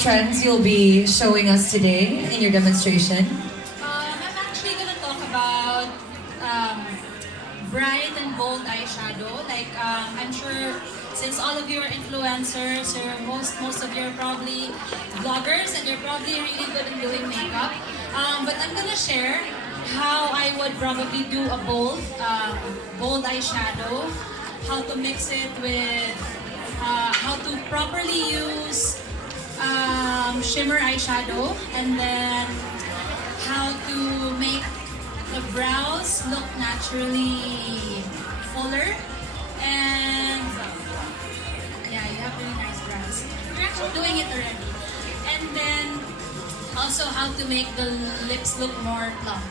trends you'll be showing us today in your demonstration? I'm actually going to talk about bright and bold eyeshadow. I'm sure since all of you are influencers, or most of you are probably vloggers, and you're probably really good in doing makeup. But I'm going to share how I would probably do a bold eyeshadow, how to mix it with, how to properly use shimmer eyeshadow, and then how to make the brows look naturally fuller. And yeah, you have really nice brows. We're actually doing it already. And then also how to make the lips look more plump.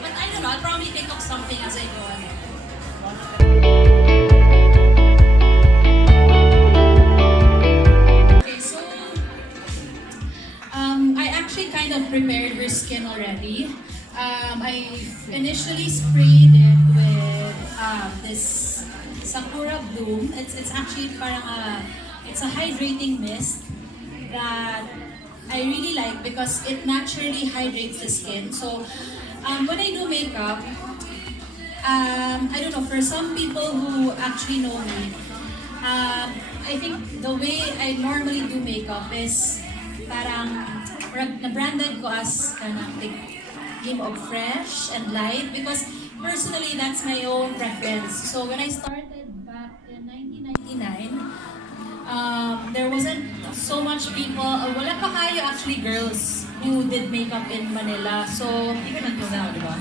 But I don't know, I'll probably think of something as I go on. I kind of prepared her skin already. I initially sprayed it with this SAKURA Bloom. It's actually it's a hydrating mist that I really like because it naturally hydrates the skin. So when I do makeup, I don't know, for some people who actually know me, I think the way I normally do makeup is parang na-branded ko as game of fresh and light because personally that's my own preference. So when I started back in 1999, there wasn't so much people, wala pa kayo actually girls who did makeup in Manila. So Even until now, di ba?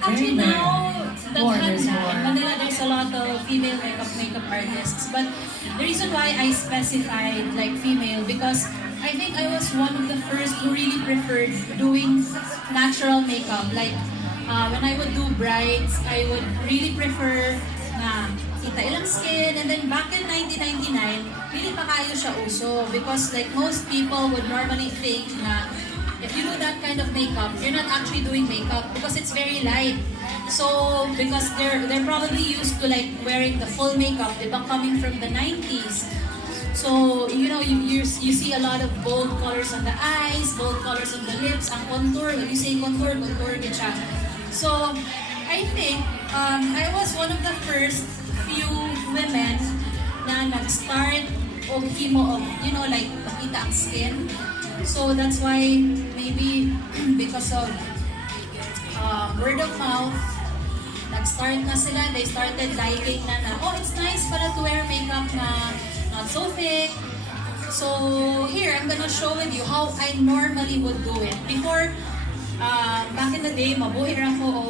actually Very now, there's more. in Manila there's a lot of female makeup artists. But the reason why I specified like female because I think I was one of the first who really preferred doing natural makeup. Like, when I would do brides, I would really prefer na kita ilang skin. And then back in 1999, really pa kayo siya uso. Because like most people would normally think na if you do that kind of makeup, you're not actually doing makeup because it's very light. So, because they're probably used to like wearing the full makeup, diba, coming from the 90s. So, you know, you see a lot of bold colors on the eyes, bold colors on the lips, ang contour, when you say contour din siya. So, I think I was one of the first few women na nag-start o chemo, you know, like makita ang skin. So, that's why maybe because of word of mouth, nag-start na sila, they started liking na oh, it's nice pala to wear makeup na not so thick. So here, I'm gonna show with you how I normally would do it. Before, back in the day, mabuhir ako o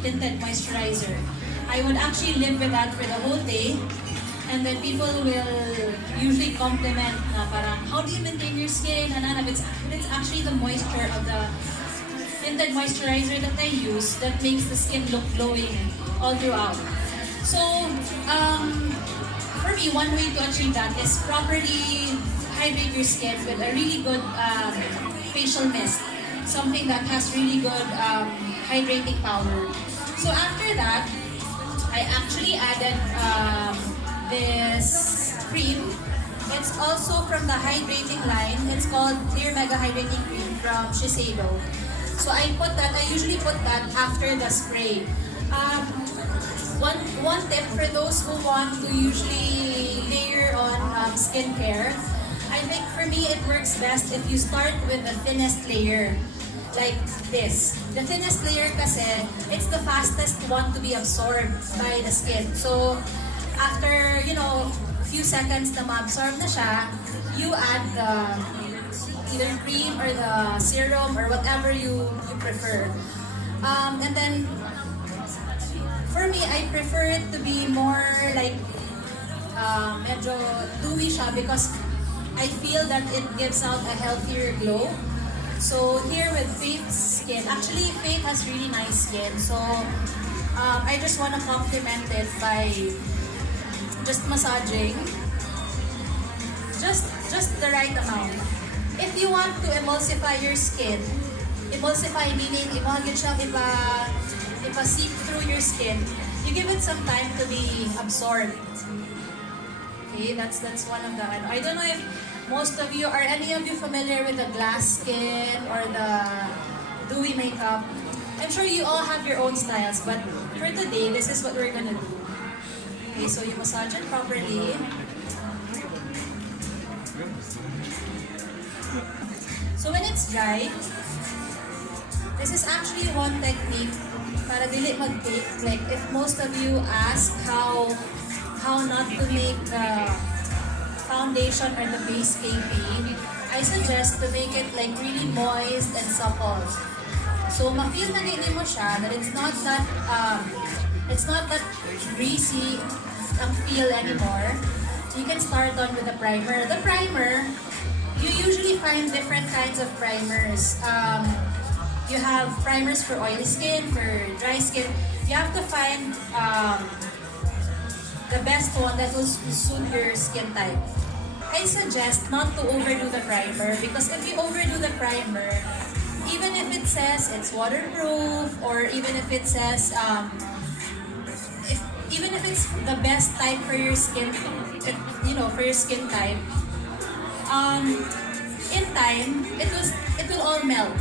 tinted moisturizer. I would actually live with that for the whole day. And then people will usually compliment na parang, how do you maintain your skin? But it's actually the moisture of the tinted moisturizer that I use that makes the skin look glowing all throughout. So, for me, one way to achieve that is properly hydrate your skin with a really good facial mist. Something that has really good hydrating power. So after that, I actually added this cream. It's also from the hydrating line. It's called Clear MEGA-HYDRATING Cream from Shiseido. So I usually put that after the spray. One tip for those who want to usually layer on skincare, I think for me it works best if you start with the thinnest layer, like this. The thinnest layer kasi, it's the fastest one to be absorbed by the skin. So after, you know, a few seconds na ma-absorb na siya, you add the either cream or the serum or whatever you prefer. And then for me, I prefer it to be more like medyo dewy siya because I feel that it gives out a healthier glow. So here with Faith's skin, actually Faith has really nice skin. So I just want to compliment it by just massaging, just the right amount. If you want to emulsify your skin, emulsify meaning imagine siya ipa-seep through your skin, you give it some time to be absorbed. Okay, that's one of the, I don't know if most of you, are any of you familiar with the glass skin or the dewy makeup? I'm sure you all have your own styles, but for today, this is what we're gonna do. Okay, so you massage it properly. So when it's dry, this is actually one technique para dili mag-cake. Like if most of you ask how not to make the foundation or the base cakey, I suggest to make it like really moist and supple. So ma-feel na din mo siya that it's not that greasy ang feel anymore. You can start on with the primer. The primer, you usually find different kinds of primers. You have primers for oily skin, for dry skin. You have to find the best one that will suit your skin type. I suggest not to overdo the primer because if you overdo the primer, even if it says it's waterproof or even if it says even if it's the best type for your skin, for your skin type, in time it will all melt.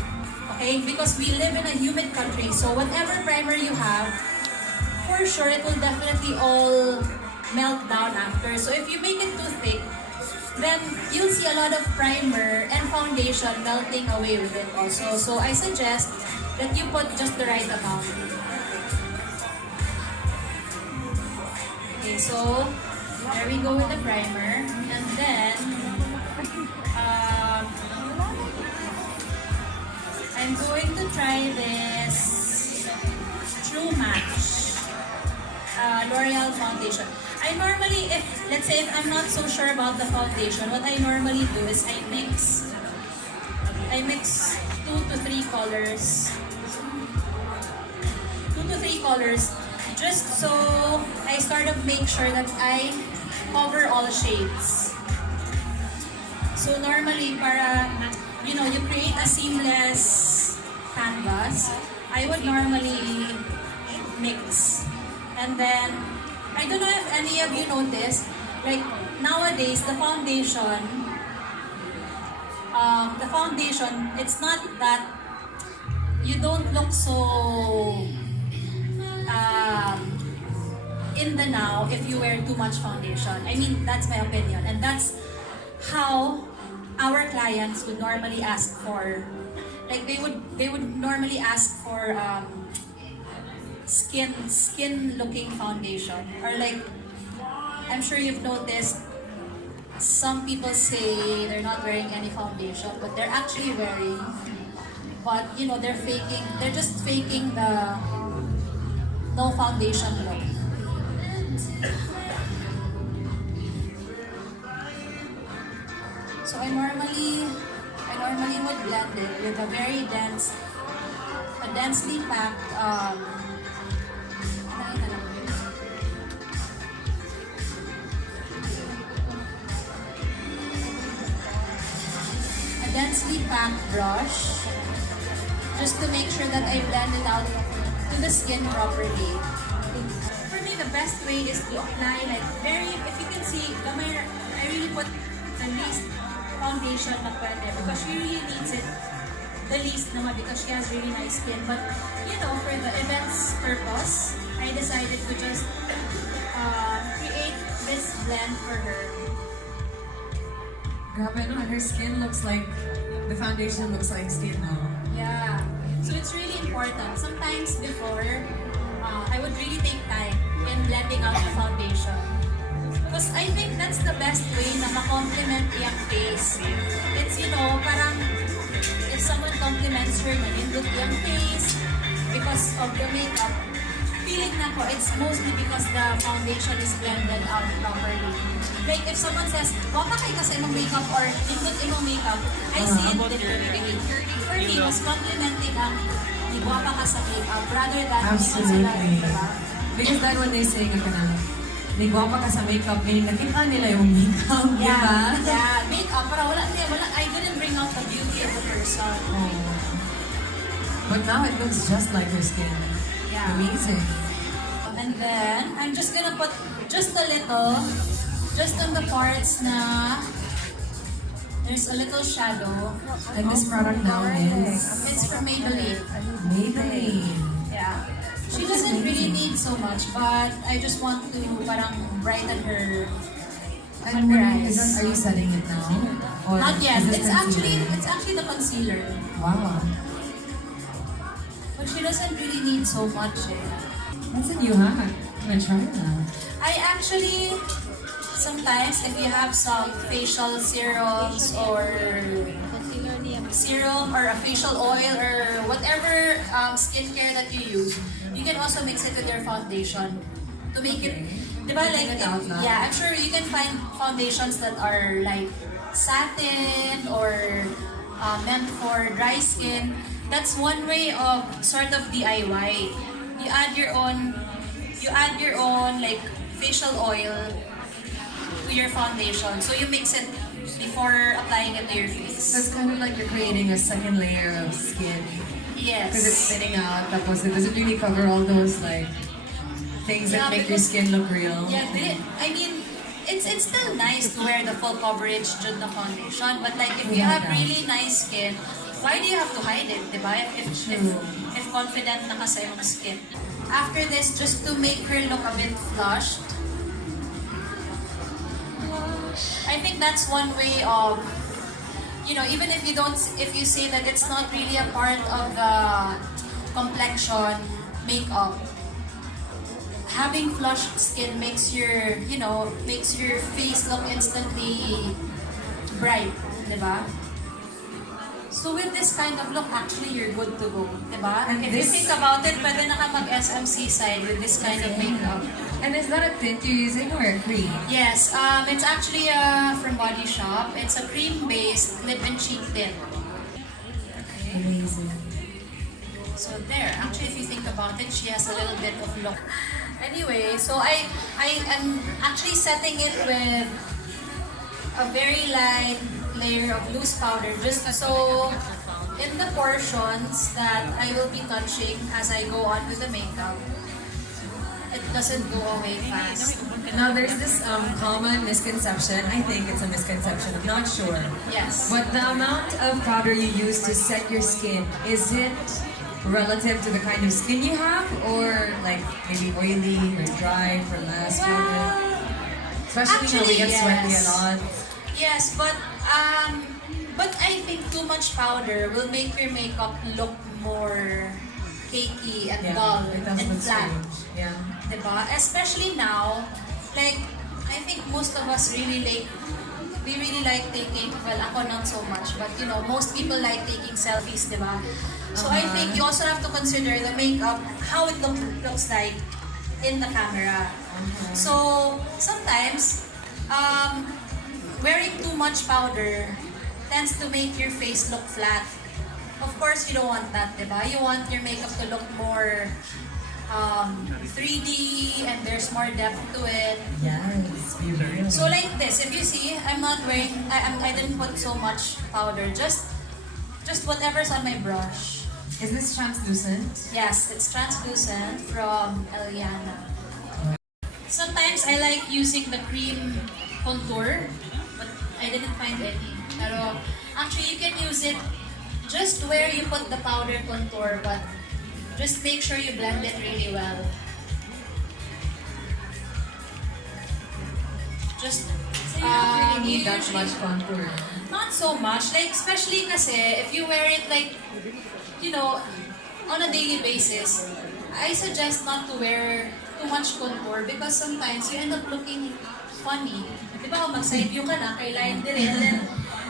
Okay, because we live in a humid country, so whatever primer you have, for sure it will definitely all melt down after. So if you make it too thick, then you'll see a lot of primer and foundation melting away with it also. So I suggest that you put just the right amount. Okay, so there we go with the primer, and then I'm going to try this True Match L'Oreal foundation. I normally, let's say if I'm not so sure about the foundation, what I normally do is I mix 2 to 3 colors. 2 to 3 colors, just so I sort of make sure that I cover all shades. So normally, para you create a seamless canvas, I would normally mix. And then, I don't know if any of you noticed, like nowadays, the foundation, it's not that you don't look so in the now if you wear too much foundation. I mean, that's my opinion. And that's how our clients would normally ask for, like they would normally ask for skin looking foundation, or like I'm sure you've noticed some people say they're not wearing any foundation but they're actually wearing, but they're just faking the no foundation look. So I normally would blend it with a very densely packed brush, just to make sure that I blend it out to the skin properly. For me, the best way is to apply if you can see, I really put the least foundation na pwede because she really needs it the least naman because she has really nice skin. But for the event's purpose, I decided to just create this blend for her. Grabe, no? Her skin looks like, the foundation looks like skin now. Yeah. So it's really important. Sometimes before, I would really take time in blending out the foundation. Because I think that's the best way na ma-compliment yung face. It's, parang if someone compliments her na yung face because of the makeup, feeling na ko, it's mostly because the foundation is blended out properly. Like if someone says, "Wapa kay kasi imong makeup" or "Indot imong makeup," I see it differently. For me, mas complimenting ang "Wapa ka sa makeup" rather than absolutely. Because then when they say nga kanang "Nagwapa ka sa makeup," meaning nakita nila yung makeup, di ba? Yeah, makeup, para wala, I didn't bring out the beauty of the person. Oh. But now it looks just like her skin. Yeah. Amazing. And then, I'm just gonna put just a little, just on the parts na There's a little shadow. And this product now is It's from Maybelline. Maybelline. Yeah. She doesn't really need so much, but I just want to parang brighten her And under when is eyes. that, are you setting it now? Or Not yet. is this concealer? It's actually the concealer. Wow. But she doesn't really need so much eh. That's a new hack. I'm gonna try that. I actually sometimes if you have some facial serums or serum or a facial oil or whatever skincare that you use, you can also mix it with your foundation to make it. Diba, like, yeah, I'm sure you can find foundations that are like satin or meant for dry skin. That's one way of sort of DIY. You add your own like facial oil to your foundation. So you mix it before applying it to your face. So it's kind of like you're creating a second layer of skin. Yes. Because it's thinning out, tapos it doesn't really cover all those like things that make your skin look real. Yeah, I mean, it's still nice to wear the full coverage dun na foundation, but like if you have really nice skin, why do you have to hide it, diba? If confident na ka sa iyong skin. After this, just to make her look a bit flushed, I think that's one way of, you know, even if you say that it's not really a part of the complexion makeup, having flushed skin makes your face look instantly bright, diba? So with this kind of look, actually you're good to go, diba? And if you think about it, pwede na ka mag-SMC side with this kind of makeup. And is that a tint you're using or a cream? Yes, it's actually from Body Shop. It's a cream-based lip and cheek tint. Amazing. So there, actually if you think about it, she has a little bit of look. Anyway, so I am actually setting it with a very light layer of loose powder, just so in the portions that I will be touching as I go on with the makeup, it doesn't go away fast. Now there's this common misconception. I think it's a misconception. I'm not sure. Yes. But the amount of powder you use to set your skin, is it relative to the kind of skin you have, or like maybe oily or dry for less? Especially when we get sweaty a lot. Yes, but I think too much powder will make your makeup look more cakey and dull it does and look flat. strange. Yeah. Diba? Especially now, like, I think most of us we really like taking, well, ako not so much, but you know, most people like taking selfies, diba? So I think you also have to consider the makeup, how it looks like in the camera. So sometimes, wearing too much powder tends to make your face look flat. Of course, you don't want that, diba? You want your makeup to look more 3D and there's more depth to it. Yes, be real. So like this, if you see, I'm not wearing, I didn't put so much powder, just whatever's on my brush. Is this translucent? Yes, it's translucent from Eliana. Sometimes I like using the cream contour, but I didn't find any. Pero actually, you can use it just where you put the powder contour, but just make sure you blend it really well. Just So you don't really need you that usually- much contour. Not so much. Like, especially kasi, if you wear it like, you know, on a daily basis, I suggest not to wear too much contour because sometimes you end up looking funny. Di ba, kung mag-side view ka na, kay line din. And then,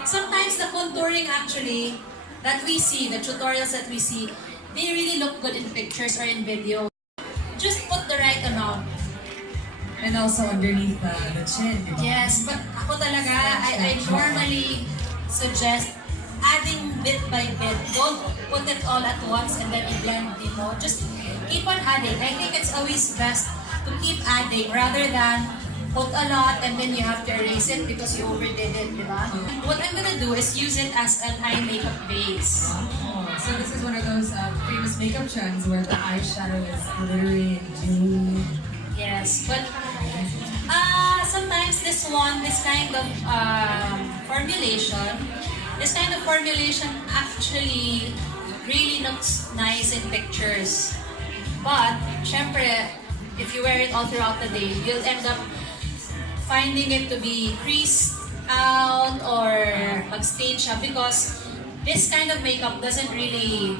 sometimes the contouring actually, that we see, the tutorials that we see, they really look good in pictures or in video. Just put the right amount. And also underneath the chin. Diba? Yes, but ako talaga, I normally suggest adding bit by bit. Don't put it all at once and then blend, you know. Just keep on adding. I think it's always best to keep adding rather than put a lot and then you have to erase it because you overdid it, di ba? What I'm gonna do is use it as an eye makeup base. Oh, so this is one of those famous makeup trends where the eyeshadow is glittery and dewy. Yes, but sometimes this this kind of formulation. This kind of formulation actually really looks nice in pictures. But, syempre, if you wear it all throughout the day, you'll end up finding it to be creased out or mag-stain siya because this kind of makeup doesn't really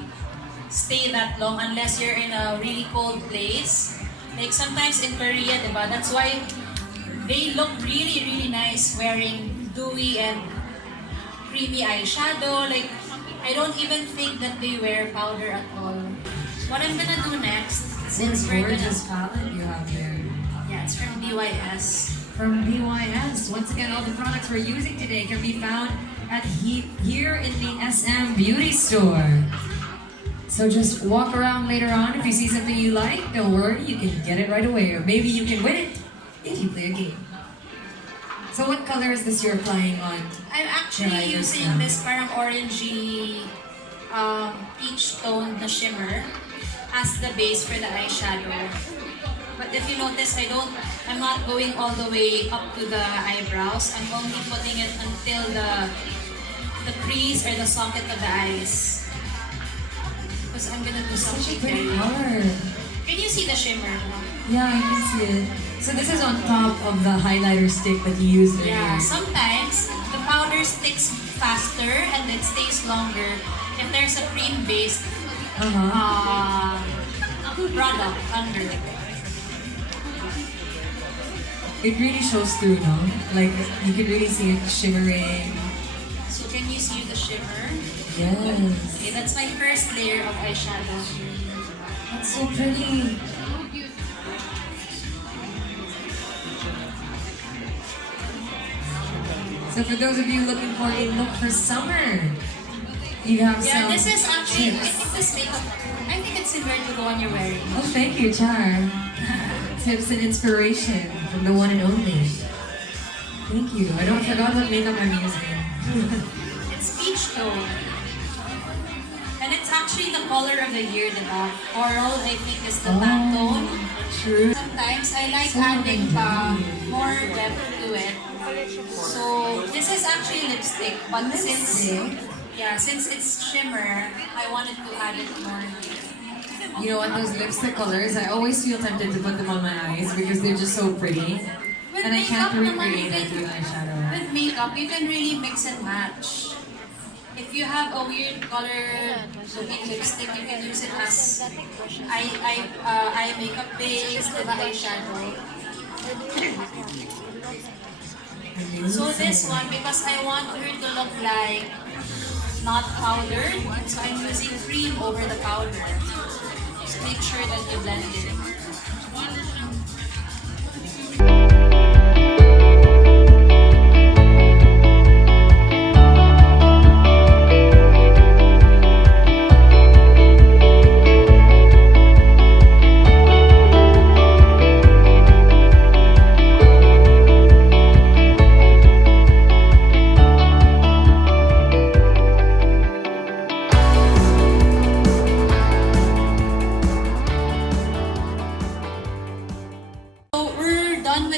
stay that long unless you're in a really cold place. Like sometimes in Korea, diba? That's why they look really, really nice wearing dewy and creamy eyeshadow. Like, I don't even think that they wear powder at all. What I'm gonna do next, since we're Gorgeous palette you have here. yeah, it's from BYS. From BYS. Once again, all the products we're using today can be found at here in the SM Beauty Store. So just walk around later on. If you see something you like, don't worry, you can get it right away. Or maybe you can win it if you play a game. So what color is this you're applying on? I'm actually using this parang orangey peach toned na shimmer as the base for the eyeshadow. But if you notice, I'm not going all the way up to the eyebrows. I'm only putting it until the crease or the socket of the eyes. Because I'm gonna do Such a something pretty very... color. Can you see the shimmer? Yeah, I can see it. So this is on top of the highlighter stick that you use earlier. Yeah, sometimes the powder sticks faster and it stays longer if there's a cream-based product under it. It really shows through, no? Like, you can really see it shimmering. So can you see the shimmer? Yes. Okay, that's my first layer of eyeshadow. That's so pretty. So for those of you looking for a look for summer, you have some Yeah, this is actually, I tips. think this makeup, I think it's similar to the one you're wearing. Oh, thank you, Char. Tips and inspiration from the one and only. Thank you. I don't forgot what makeup I'm using. It's peach tone. And it's actually the color of the year, diba? Coral, I think, is the tan tone. True. Sometimes I like So adding pretty. more depth to it. So this is actually lipstick, but since it's shimmer, I wanted to add it more. You know what, those lipstick colors, I always feel tempted to put them on my eyes because they're just so pretty. With And I can't makeup naman, recreate it with eyeshadow. With makeup, you can really mix and match. If you have a weird color looking lipstick, you can use it as eye makeup base, diba, eyeshadow. So this one, because I want her to look like not powdered, so I'm using cream over the powder. Just make sure that you blend it.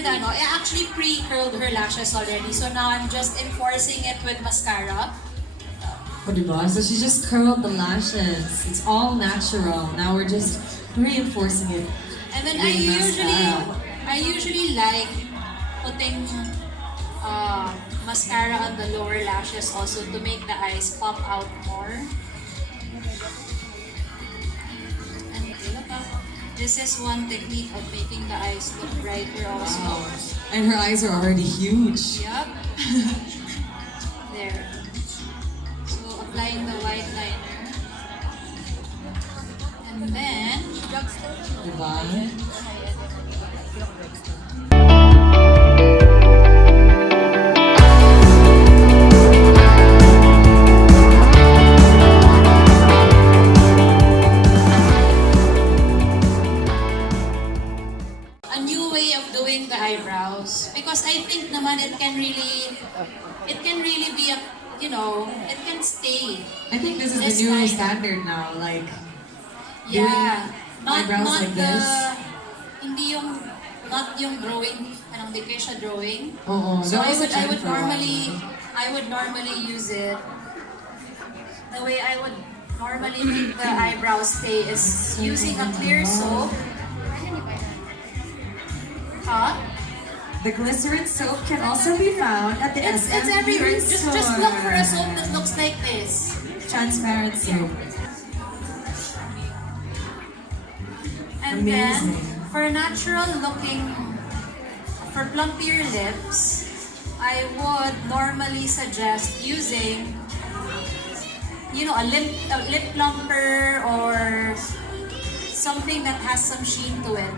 I actually pre-curled her lashes already, so now I'm just enforcing it with mascara. Oh, diba? So she just curled the lashes. It's all natural. Now we're just reinforcing it. And then with mascara. I usually like putting mascara on the lower lashes also to make the eyes pop out more. And this is one technique of making the eyes look brighter also. Wow. And her eyes are already huge. Yep. There. So applying the white liner. And then Diba? a new way of doing the eyebrows, because I think naman it can really be a, it can stay. I think this is This the new kind. standard now. Like, Yeah. eyebrows like this. Hindi yung not yung drawing, anong di kayo siya drawing. Oo, So that I was a would trend for a while. I would normally use it. The way I would normally make the eyebrows stay is using a clear soap. Huh? The glycerin soap can also be found at the It's SM everywhere. Beauty Just store. look for a soap that looks like this. Transparent soap. And Amazing. then, for natural looking, for plumpier lips, I would normally suggest using, you know, a lip plumper or something that has some sheen to it.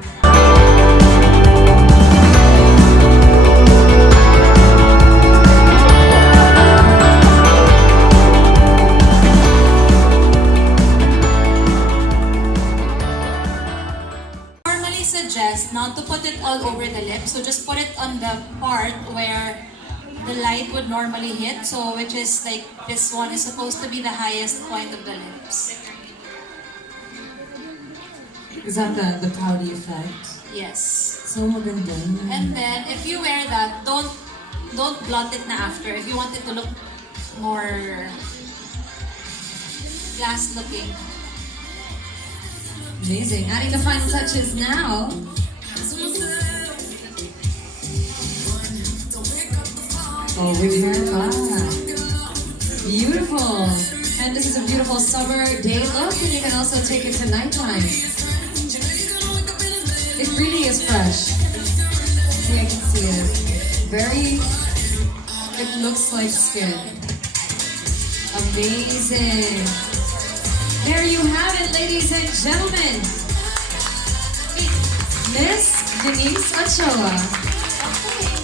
Normally suggest not to put it all over the lips, so just put it on the part where the light would normally hit, so which is like this one is supposed to be the highest point of the lips. Is that the cloudy effect? Yes. So maganda. And then if you wear that, don't blunt it na after if you want it to look more glass looking. Amazing. Adding the final touches now. Oh, we heard that. Beautiful. And this is a beautiful summer day look, and you can also take it to nighttime. It really is fresh. See, I can see it. It looks like skin. Amazing. There you have it, ladies and gentlemen. Miss Denise Ochoa.